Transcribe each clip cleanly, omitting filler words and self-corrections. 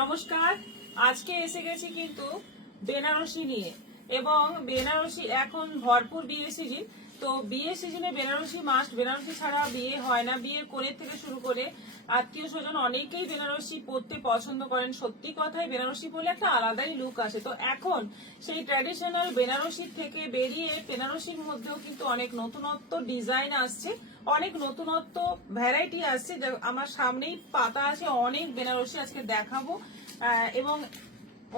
নমস্কার। আজকে এসে গেছি কিন্তু বেনারসি নিয়ে, এবং বেনারসি এখন ভরপুর বিয়ে সিজন। তো বিয়ে সিজনে বেনারসি মাস্ট, বেনারসি ছাড়া বিয়ে হয় না। বিয়ের কোণের থেকে শুরু করে আত্মীয় স্বজন অনেকেই বেনারসি পরতে পছন্দ করেন। সত্যি কথাই বেনারসি পরলে একটা আলাদাই লুক আসে। তো এখন সেই ট্র্যাডিশনাল বেনারসির থেকে বেরিয়ে বেনারসির মধ্যেও কিন্তু অনেক নতুনত্ব ডিজাইন আসছে, অনেক নতুনত্ব ভ্যারাইটি আসছে। আমার সামনেই পাতা আছে, অনেক বেনারসি আজকে দেখাবো, এবং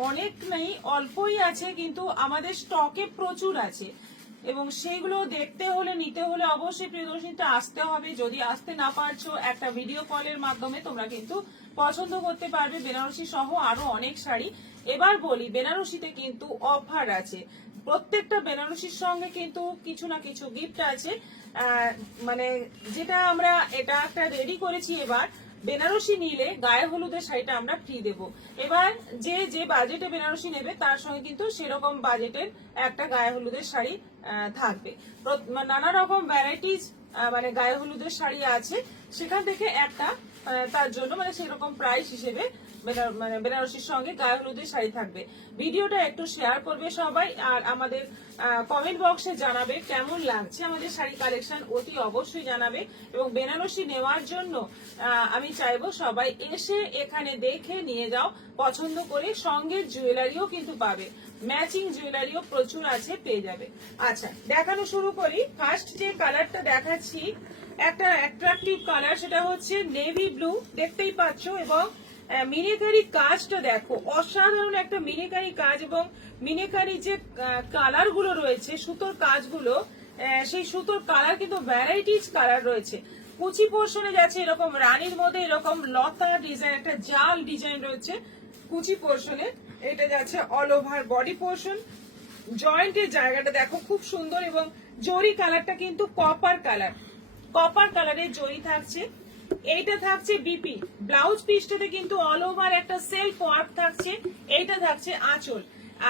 অনেক নেই, অল্পই আছে, কিন্তু আমাদের স্টকে প্রচুর আছে। এবং সেগুলো দেখতে হলে, নিতে হলে অবশ্যই প্রিয়দর্শিনীতে আসতে হবে। যদি আসতে না পারছো, একটা ভিডিও কলের মাধ্যমে তোমরা কিন্তু পছন্দ করতে পারবে বেনারসি সহ আরো অনেক শাড়ি। এবার বলি, বেনারসিতে কিন্তু অফার আছে। প্রত্যেকটা বেনারসির সঙ্গে কিন্তু কিছু না কিছু গিফট আছে। মানে যেটা আমরা এটা একটা রেডি করেছি, এবার বেনারসি নিলে গায়ে হলুদের শাড়িটা আমরা ফ্রি দেবো। এবার যে যে বাজেটে বেনারসি নেবে তার সঙ্গে কিন্তু সেরকম বাজেটের একটা গায়ে হলুদের শাড়ি থাকবে। নানা রকম ভ্যারাইটিস মানে গায়ে হলুদের শাড়ি আছে, সেখান থেকে একটা তার জন্য মানে সেরকম প্রাইস হিসেবে মানে বেনারসির সঙ্গে গায়ে হলুদের শাড়ি থাকবে। ভিডিওটা একটু শেয়ার করবে সবাই, আর আমাদের কমেন্ট বক্সে জানাবে কেমন লাগছে আমাদের শাড়ি কালেকশন, অতি অবশ্যই জানাবে। এবং বেনারসি নেওয়ার জন্য আমি চাইবো সবাই এসে এখানে দেখে নিয়ে যাও, পছন্দ করে। সঙ্গে জুয়েলারিও কিন্তু পাবে, ম্যাচিং জুয়েলারিও প্রচুর আছে, পেয়ে যাবে। আচ্ছা, দেখানো শুরু করি। ফার্স্ট যে কালারটা দেখাচ্ছি একটা অ্যাট্রাকটিভ কালার, সেটা হচ্ছে নেভি ব্লু, দেখতেই পাচ্ছ। এবং মিনিকারি কাজটা দেখো, অসাধারণ একটা মিনিকারি কাজ। এবং মিনিকারি যে কালার গুলো রয়েছে, সুতোর কাজগুলো, সেই সুতোর কালার কিন্তু ভ্যারাইটিস কালার রয়েছে। কুচি পোর্শনে যাচ্ছে এরকম রানীর মধ্যে এরকম লতা ডিজাইন, একটা জাল ডিজাইন রয়েছে কুচি পোর্শনে। এটা যাচ্ছে অল ওভার বডি পোর্শন। জয়েন্টের জায়গাটা দেখো খুব সুন্দর, এবং জরি কালারটা কিন্তু কপার কালার, কপার কালারের জরি থাকছে। এইটা থাকছে বিপি। ব্লাউজ পিসটাতে কিন্তু অল ওভার একটা সেলফ ওয়ার্ক থাকছে। এইটা থাকছে আঁচল।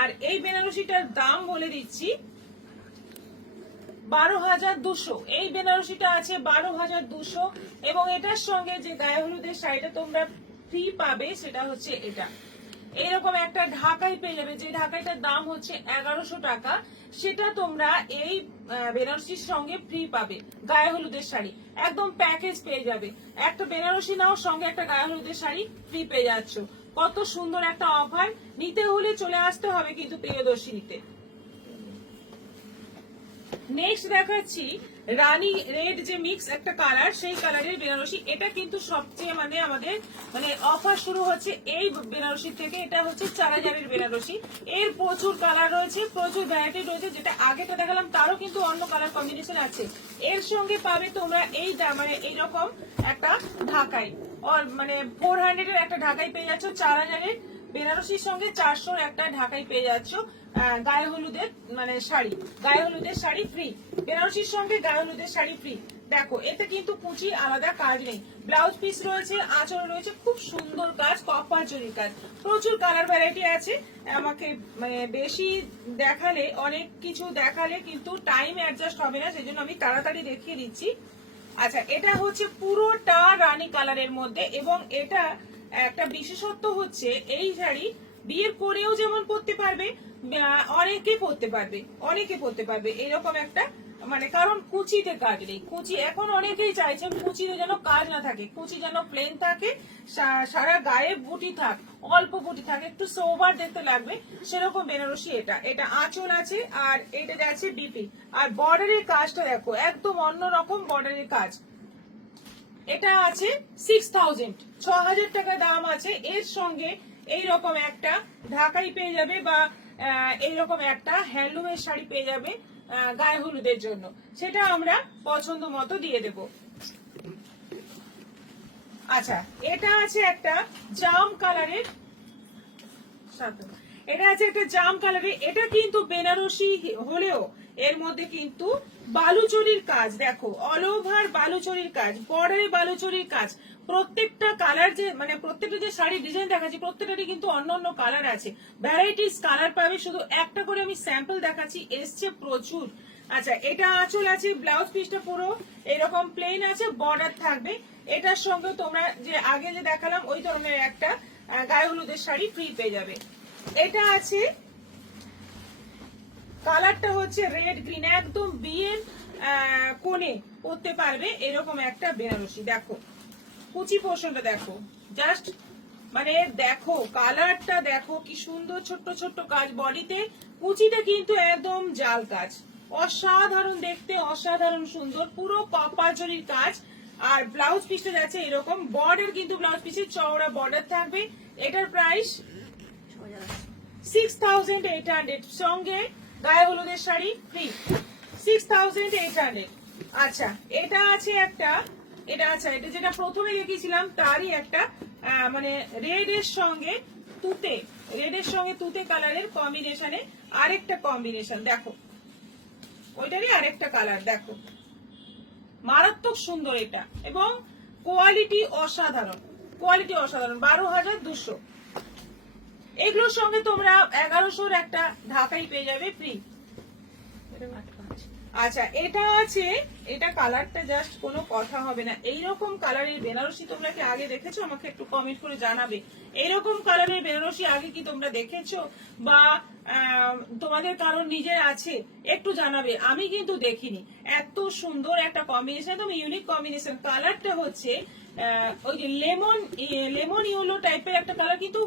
আর এই বেনারসিটার দাম বলে দিচ্ছি 12,200। এই বেনারসিটা আছে 12,200। এবং এটার সঙ্গে যে গায়ে হলুদের শাড়িটা তোমরা ফ্রি পাবে সেটা হচ্ছে এটা, এইরকম একটা ঢাকাই পেয়ে যাবে। যে ঢাকাইটার দাম হচ্ছে 1100 টাকা, সেটা তোমরা এই বেনারসির সঙ্গে ফ্রি পাবে। গায়ে হলুদের শাড়ি একদম প্যাকেজ পেয়ে যাবে। একটা বেনারসি নাও, সঙ্গে একটা গায়ে হলুদের শাড়ি ফ্রি পেয়ে যাচ্ছ। কত সুন্দর একটা অফার! নিতে হলে চলে আসতে হবে কিন্তু প্রিয়দর্শিনীতে। নেক্সট দেখাচ্ছি রানী রেড, যে মিক্স একটা কালার, সেই কালারের বেনারসি। এটা কিন্তু সবচেয়ে মানে আমাদের মানে অফার শুরু হচ্ছে এই বেনারসি থেকে। এটা হচ্ছে 4000-এর বেনারসি। এর প্রচুর কালার রয়েছে, প্রচুর ভ্যারাইটি রয়েছে। যেটা আগেটা দেখালাম তারও কিন্তু অন্য কালার কম্বিনেশন আছে। এর সঙ্গে পাবে তোমরা এই মানে এইরকম একটা ঢাকাই, মানে 400-এর একটা ঢাকাই পেয়ে যাচ্ছ। 4000-এর বেনারসির সঙ্গে 400-র একটা ঢাকাই পেয়ে যাচ্ছ। গায়ে হলুদের মানে শাড়ি, গায়ে হলুদের শাড়ি ফ্রি। বেনারসির সঙ্গে গায়ে হলুদের শাড়ি ফ্রি। দেখো এতে কিন্তু কুচি আলাদা কাজ নেই, ব্লাউজ পিস রয়েছে, আঁচল রয়েছে, খুব সুন্দর কাজ, কপার জরির কাজ। প্রচুর কালার ভ্যারাইটি আছে। আমাকে মানে বেশি দেখালে, অনেক কিছু দেখালে কিন্তু টাইম অ্যাডজাস্ট হবে না, সেজন্য আমি তাড়াতাড়ি দেখিয়ে দিচ্ছি। আচ্ছা, এটা হচ্ছে পুরোটা রানী কালারের মধ্যে। এবং এটা একটা বিশেষত্ব হচ্ছে এই শাড়ি বিয়ের পরেও যেমন পরতে পারবে, অনেকে পরতে পারবে, অনেকে পরতে পারবে এরকম একটা মানে, কারণ কুচিতে কাজ নেই। কুচি এখন অনেকেই চাইছেন কুচিতে যেন কাজ না থাকে, কুচি যেন প্লেন থাকে, সারা গায়ে বুটি থাক, অল্প বুটি থাকে, একটু সোবার দেখতে লাগবে, সেরকম বেনারসি এটা। এটা আঁচল আছে, আর এটা যাচ্ছে বিপি। আর বর্ডারের কাজটা দেখো, একদম অন্যরকম বর্ডারের কাজ। এটা আছে 6000, 6000 টাকা দাম আছে। এর সঙ্গে এইরকম একটা ঢাকাই পেয়ে যাবে, বা এইরকম একটা হ্যান্ডলুমের শাড়ি পেয়ে যাবে গায়ে হলুদের জন্য। সেটা আমরা পছন্দ মতো দিয়ে দেব। আচ্ছা, এটা আছে একটা জাম কালারের, এটা আছে একটা জাম কালারের। এটা কিন্তু বেনারসি হলেও এর মধ্যে কিন্তু বালুচরির কাজ দেখো, অল ওভার বালুচরির কাজ, বর্ডারে বালুচরির কাজ। প্রত্যেকটা কালার যে মানে প্রত্যেকটা যে শাড়ির ডিজাইন দেখাচ্ছি প্রত্যেকটারই কিন্তু অন্য অন্য কালার আছে, ভ্যারাইটিস কালার পাবে। শুধু একটা করে আমি স্যাম্পল দেখাচ্ছি, এসছে প্রচুর। আচ্ছা, এটা আঁচল আছে, ব্লাউজ পিসটা পুরো এরকম প্লেন আছে, বর্ডার থাকবে। এটার সঙ্গে তোমরা যে আগে যে দেখালাম ওই ধরনের একটা গায়ে হলুদের শাড়ি ফ্রি পেয়ে যাবে। এটা আছে কালারটা হচ্ছে রেড গ্রিন, একদম বিয়ের কোণে পরতে পারবে এরকম একটা বেনারসি। দেখো কুচি পোর্শনটা দেখো, জাস্ট মানে দেখো কালারটা দেখো কি সুন্দর, ছোট্ট ছোট্ট কাজ বডিতে, কুচিটা কিন্তু একদম জাল কাজ, অসাধারণ দেখতে, অসাধারণ সুন্দর, পুরো কপার জরির কাজ। আর ব্লাউজ পিসটা যাচ্ছে এরকম বর্ডার, কিন্তু ব্লাউজ পিসে চওড়া বর্ডার থাকবে। এটার প্রাইস 6800, সঙ্গে গায়ে হলুদের শাড়ি ফ্রি 6800। আচ্ছা এটা আছে একটা, এটা আচ্ছা এটা যেটা প্রথমে দেখিয়েছিলাম তারই একটা মানে রেড এর সঙ্গে তুতে, রেড এর সঙ্গে তুতে কালারের কম্বিনেশনে আরেকটা কম্বিনেশন দেখো, ওইটারই আরেকটা কালার দেখো, মারাত্মক সুন্দর এটা, এবং কোয়ালিটি অসাধারণ, কোয়ালিটি অসাধারণ। 12200। এগুলোর সঙ্গে তোমরা 1100-র একটা ঢাকাই পেয়ে যাবে ফ্রি। আচ্ছা এটা আছে, এটা কালারটা জাস্ট কোনো কথা হবে না, এইরকম কালারের বেনারসি তোমরা কি আগে দেখেছো? আমাকে একটু কমেন্ট করে জানাবে, এইরকম কালারের বেনারসি আগে কি তোমরা দেখেছো, বা তোমাদের কারণ নিজের আছে একটু জানাবে। আমি কিন্তু দেখিনি, এত সুন্দর একটা কম্বিনেশন, একদম ইউনিক কম্বিনেশন। কালারটা হচ্ছে ওই যে লেমন লেমন ইয়েলো টাইপের একটা কালার, কিন্তু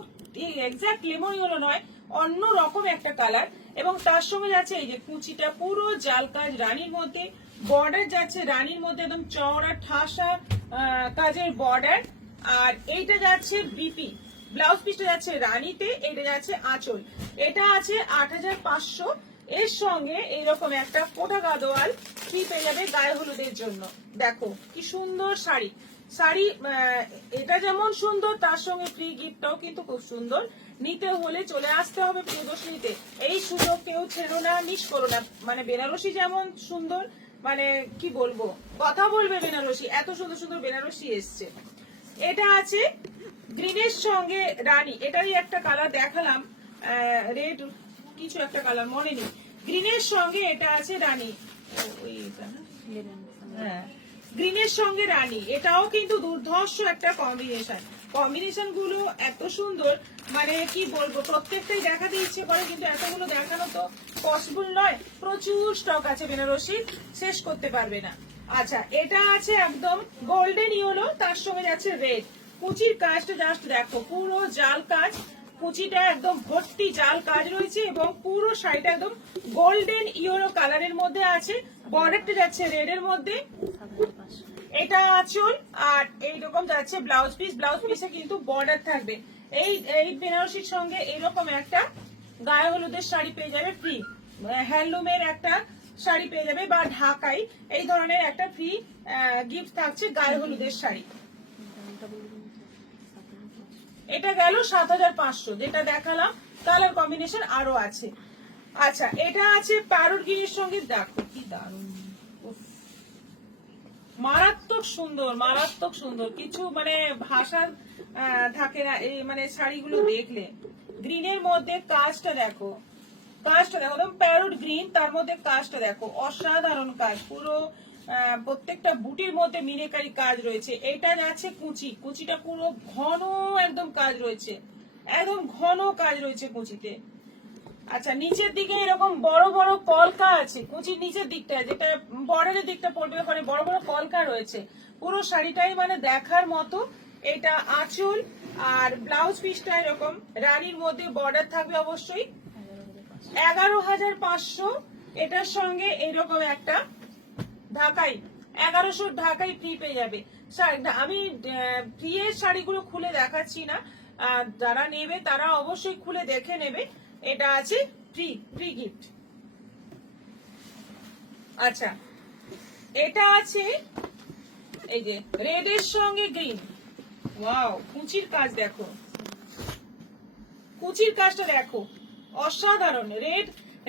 এক্সাক্ট লেমন ইয়েলো নয়, অন্য রকম একটা কালার। এবং তার সঙ্গে যাচ্ছে এই যে কুচিটা পুরো জাল কাজ রানীর মধ্যে, বর্ডার যাচ্ছে রানীর মধ্যে একদম চওড়া ঠাসা কাজের বর্ডার। আর এইটা যাচ্ছে বিপি, ব্লাউজ পিসটা যাচ্ছে রানীতে, এটা যাচ্ছে আঁচল। এটা আছে 8500, এর সঙ্গে এইরকম একটা কোটা গাদোয়াল কি পেয়ে যাবে গায়ে হলুদের জন্য। দেখো কি সুন্দর শাড়ি, শাড়ি এটা যেমন সুন্দর, তার সঙ্গে ফ্রি গিফটটাও কিন্তু খুব সুন্দর। নিতে হলে চলে আসতে হবে প্রিয়দর্শনীতে, এই সুযোগ কেউ ছেড়ো না, মিস করো না। মানে বেনারসি যেমন সুন্দর, মানে কি বলবো, কথা বলবে বেনারসি, এত সুন্দর সুন্দর বেনারসি এসছে। এটা আছে গ্রিনের সঙ্গে রানী, এটারই একটা কালার দেখালাম, রেড কিছু একটা কালার মনে নেই, গ্রিনের সঙ্গে এটা আছে রানী, হ্যাঁ গ্রিনের সঙ্গে রানী, এটাও কিন্তু দুর্ধর্ষ একটা কম্বিনেশন। কম্বিনেশন গুলো এত সুন্দর, মানে কি বলবো, প্রত্যেকটাই দেখাতে ইচ্ছে করে, কিন্তু এতগুলো দেখানো তো পসিবল নয়, প্রচুর স্টক আছে বেনারসি, শেষ করতে পারবে না। আচ্ছা এটা আছে একদম গোল্ডেন ইয়েলো, তার সঙ্গে যাচ্ছে রেড, কুচির কাজটা জাস্ট দেখো, পুরো জাল কাজ, কুচিটা একদম ভর্তি জাল কাজ রয়েছে, এবং পুরো শাড়িটা একদম গোল্ডেন ইয়েলো কালারের মধ্যে আছে, বর্ডারটা যাচ্ছে রেড এর মধ্যে, এটা আঁচল, আর এইরকম যাচ্ছে ব্লাউজ পিস, ব্লাউজ পিসে কিন্তু বর্ডার থাকবে। এই বেনারসির সঙ্গে এরকম একটা গায়ে হলুদের শাড়ি পেয়ে যাবে ফ্রি, হ্যান্ডলুমের একটা শাড়ি পেয়ে যাবে, বা ঢাকাই এই ধরনের একটা ফ্রি গিফট থাকছে গায়ে হলুদের শাড়ি। এটা গেল 7500, যেটা দেখালাম কালার কম্বিনেশন আরো আছে। আচ্ছা এটা আছে প্যারোট গ্রিনের সঙ্গে, দেখো কি দারুণ, মারাত্মক সুন্দর, মারাত্মক সুন্দর, কিছু মানে ভাষা থাকে না এই মানে শাড়িগুলো দেখলে। গ্রিনের মধ্যে কাজটা দেখো, কাজটা দেখো, একদম প্যারোট গ্রিন, তার মধ্যে কাজটা দেখো, অসাধারণ কাজ, পুরো প্রত্যেকটা বুটির মধ্যে মিনেকারি কাজ রয়েছে। এটা যাচ্ছে কুচি, কুচিটা পুরো ঘন একদম কাজ রয়েছে, একদম ঘন কাজ রয়েছে কুচিতে। আচ্ছা নিচের দিকে এরকম বড় বড় কলকা আছে, কুচির নিচের দিকটা যেটা বর্ডারের দিকটা পড়বে, ওখানে বড় বড় কলকা রয়েছে, পুরো শাড়িটাই মানে দেখার মতো। এটা আঁচল, আর ব্লাউজ পিসটা এরকম রানীর মধ্যে, বর্ডার থাকবে অবশ্যই 11500। এটার সঙ্গে এরকম একটা ঢাকাই 1100 ঢাকাই ফ্রি পেয়ে যাবে। আমি ফ্রি এর শাড়িগুলো খুলে দেখাচ্ছি না, যারা নেবে তারা অবশ্যই খুলে দেখে নেবে। এটা আছে ফ্রি, ফ্রি গিফট। আচ্ছা এটা আছে এই যে রেড এর সঙ্গে গ্রিন, ওয়াও, কুচির কাজ দেখো, কুচির কাজটা দেখো, অসাধারণ।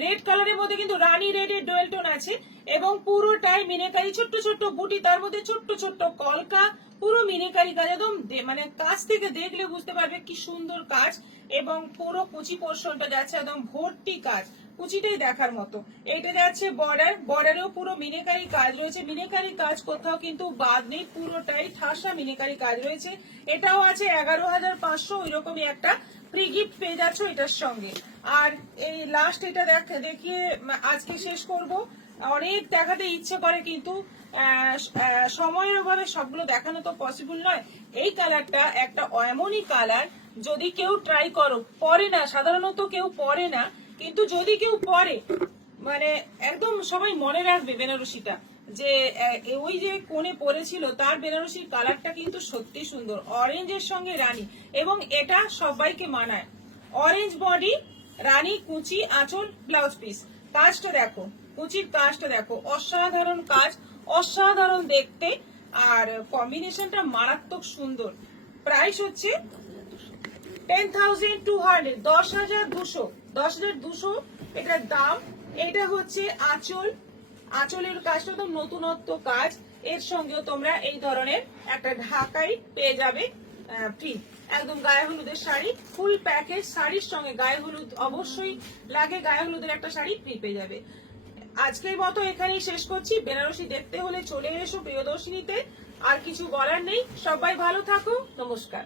রেড কালারের মধ্যে কিন্তু রানী রেড এর ডুয়েল টোন আছে, এবং পুরোটাই মিনেকারি, ছোট্ট ছোট্ট বুটি, তার মধ্যে ছোট্ট ছোট্ট কলকা, পুরো মিনেকারি কাজ। একদম মানে কাজ থেকে দেখলে বুঝতে পারবে কি সুন্দর কাজ। এবং পুরো কুচি পোর্শনটা যাচ্ছে একদম ভর্তি কাজ, কুচিটাই দেখার মতো। এইটা যাচ্ছে বর্ডার, বর্ডারেও পুরো মিনেকারি কাজ রয়েছে। মিনেকারি কাজ কোথাও কিন্তু বাদ নেই, পুরোটাই ঠাসা মিনেকারি কাজ রয়েছে। এটাও আছে 11,500, ওই রকমই একটা ফ্রি গিফট পেয়ে যাচ্ছ এটার সঙ্গে। আর এই লাস্ট এটা দেখিয়ে আজকে শেষ করব। অনেক দেখাতে ইচ্ছে করে কিন্তু সময়ের অভাবে সবগুলো দেখানো তো পসিবল নয়। এই কালারটা একটা এমনই কালার, যদি কেউ ট্রাই করো, পরে না সাধারণত কেউ পরে না, কিন্তু যদি কেউ পরে মানে একদম সবাই মনে রাখবে বেনারসিটা, যে ওই যে কোণে পড়েছিল তার বেনারসির কালারটা কিন্তু সত্যি সুন্দর, অরেঞ্জের সঙ্গে রানী, এবং এটা সবাইকে মানায়। অরেঞ্জ বডি, রানী কুচি, আঁচল, ব্লাউজ পিস। কাজটা দেখো, কুচির কাজটা দেখো, অসাধারণ কাজ, অসাধারণ দেখতে, আর কম্বিনেশনটা মারাত্মক সুন্দর। প্রাইস হচ্ছে 10,200, 10,200, 10,200 এটার দাম। এটা হচ্ছে আঁচল, আঁচলের কাজটা তো নতুনত্ব কাজ। এর সঙ্গেও তোমরা এই ধরনের একটা ঢাকাই পেয়ে যাবে ফ্রি। একদম গায়ে হলুদের শাড়ি, ফুল প্যাকেজ শাড়ির সঙ্গে গায়ে হলুদ অবশ্যই লাগে, গায়ে হলুদের একটা শাড়ি ফ্রি পেয়ে যাবে। আজকের মতো এখানেই শেষ করছি। বেনারসি দেখতে হলে চলে এসো প্রিয়দর্শিনীতে, আর কিছু বলার নেই। সবাই ভালো থাকো, নমস্কার।